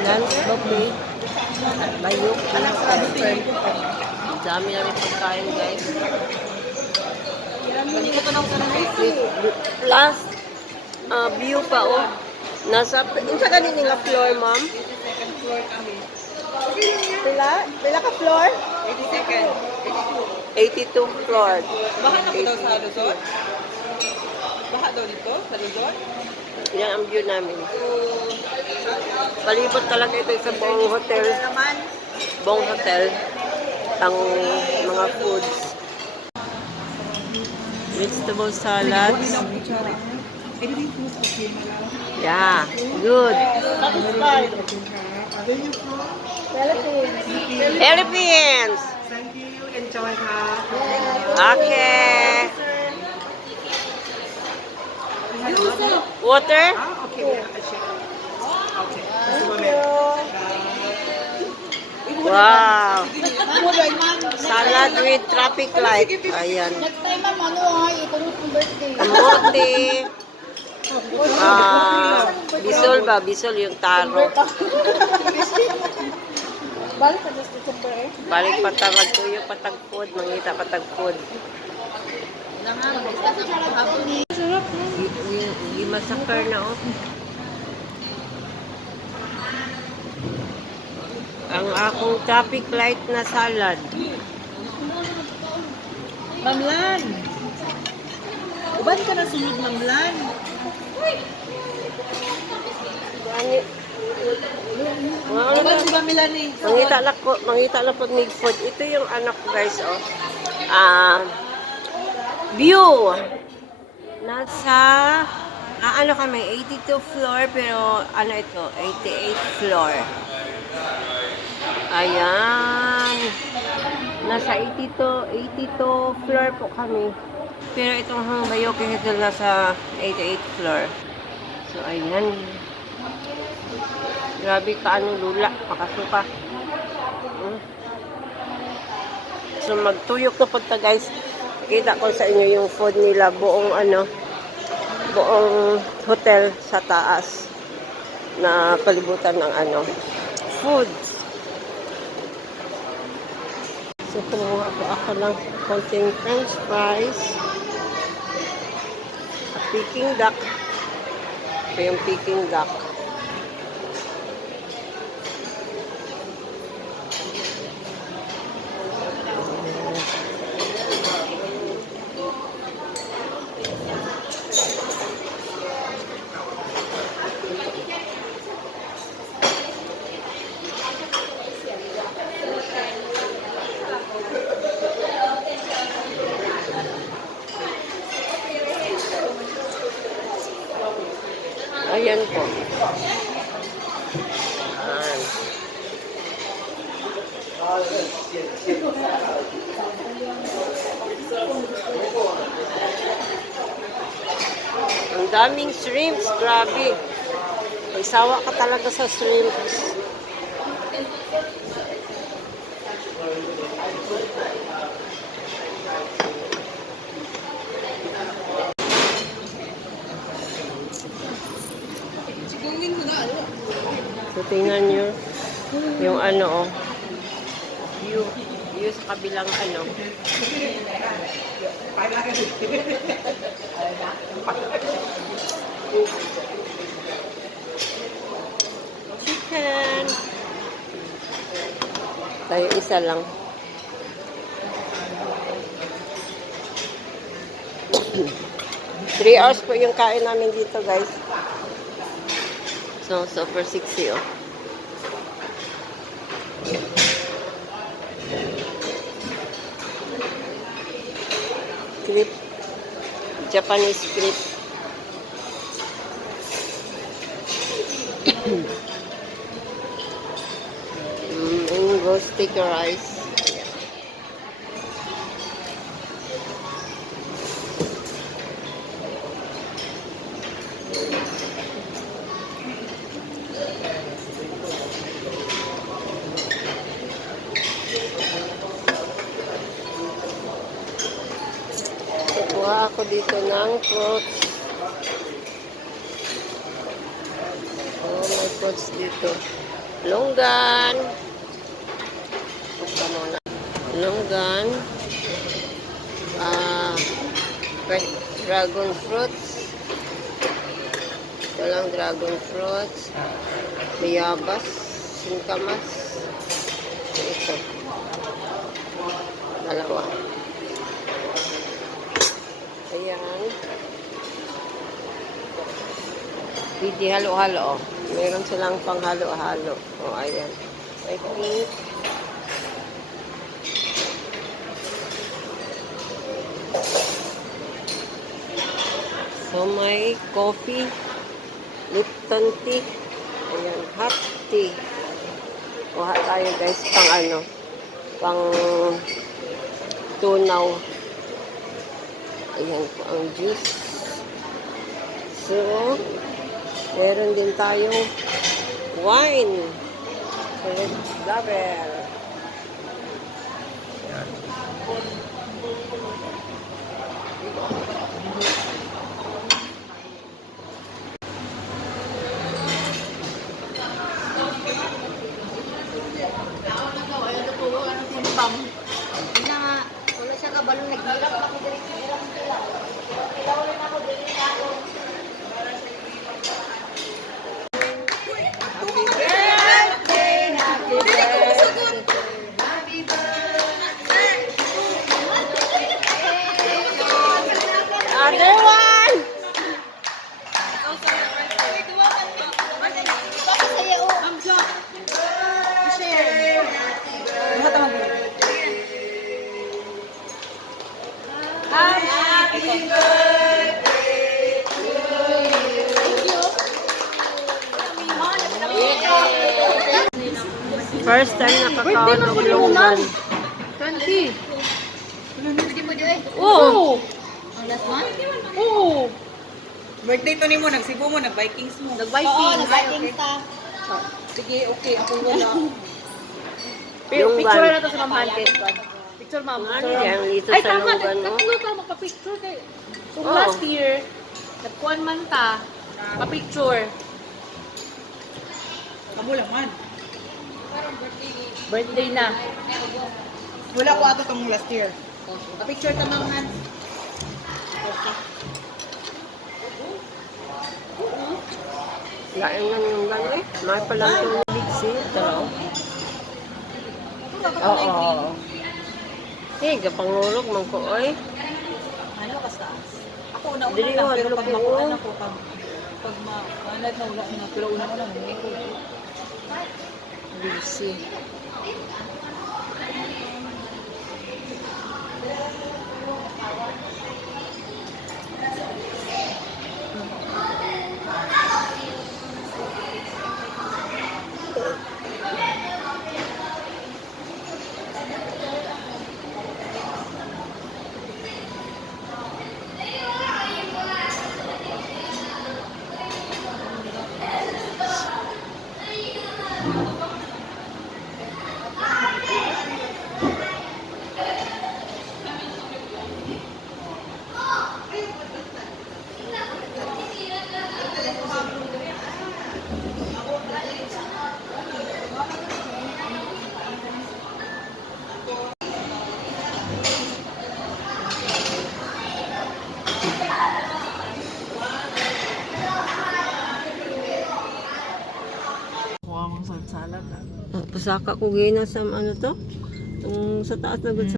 Lunch buffet. Bayok. Ang dami namin pagkain, guys. Plus, view pa, oh. Nasa kanina nga floor, ma'am? Second floor kami. Pila ka floor? 82nd. 82 floor. Baha na po daw sa Luzon? Baha daw dito sa Luzon? Yan ang view namin. Palibot talaga ito sa buong hotel. Buong hotel. Ang mga foods. Vegetable salads. Yeah, good. Philippines. Thank you. Enjoy ha. Okay. Water? Okay, we have a check. Okay. Wow. Salad with traffic light. Ayan. Next time, ma'am, ano ha, ikulot ng birthday. Kamote. Bisol ba? Bisol yung taro. Balik ka just December eh. Balik patawag tuyo patag food. Mangita patag food. Sarap no? Gimasakar na oh. Ang akong traffic light na salad. Mamlan. Uban ka na sunod, Mamlan. Uban si Mamilan eh. Mangita lang po mig food. Ito yung anak ko guys oh. View. Nasa ano kami 82 floor pero ano ito 88 floor. Ayan. Nasa 82 floor po kami. Pero itong Bayoque Hotel nasa 88 floor. So, ayan. Grabe ka ano lula. Makasuka. So, magtuyok na punta guys. Kita ko sa inyo yung food nila. Buong hotel sa taas. Na palibutan ng foods. So, kumuha po ako ng konting french fries. At Peking duck. Ito yung Peking duck. Ayan po. Ayan. Ang daming shrimps. Grabe. May sawa ka talaga sa shrimps. So, tingnan nyo yung view sa kabilang chicken. Tayo isa lang. Three hours po yung kain namin dito guys. So, super sexy oh. Crepe. Japanese crepe. Go sticky rice. Kuha ako ako dito ng fruits. Oh, may fruits dito. Longgan. Basta muna. Longgan. Dragon fruits. Ito lang dragon fruits. Bayabas. Singkamas. Ito. Dalawa. Ayan. Hindi halo-halo. Meron silang pang halo-halo. O, ayan. I think. So, may coffee. Lipton tea. Ayan. Hot tea. Kuha tayo guys pang ano. Pang tunaw. Ayan po ang juice. So, meron din tayong wine. Red Label. Timbang. Hindi na nga. Wala siya kabalo. Naghirap ako dito. Kilawin ako dito ako. Other one! First time nakakaon ng longgan. 20. Hindi mo dyan. Oo! Ang last one? Oo. Birthday to ni mo, nagsibo mo, nag-Vikings mo. Nag-Viking. Nag-Viking ta. Sige, okay, ako wala. Longgan. Picture na to sa Ma'am Hanket. Picture, Ma'am. Ano Picture. yan dito Ay, sa tama. longgan mo? Tatlo ka magpa-picture kay. So, Oo. last year, nagkuhan man ta, pa-picture. Kamu lang man. Birthday na. Wala ko ato tong last year. Pa-picture ta, Ma'am Han. Lain ng longgan eh. May palang tubig dito. Oo. Eh, gapangulog man ko oy. Ano basta? Ako una-una Dili lang, ko, pero dili pag ko. makuha ko, pag maanad na wala na, pero una-una lang, ko. Busy. Kuha mong salad. Pasaka ko gina sa ano to? Yung sa taas na good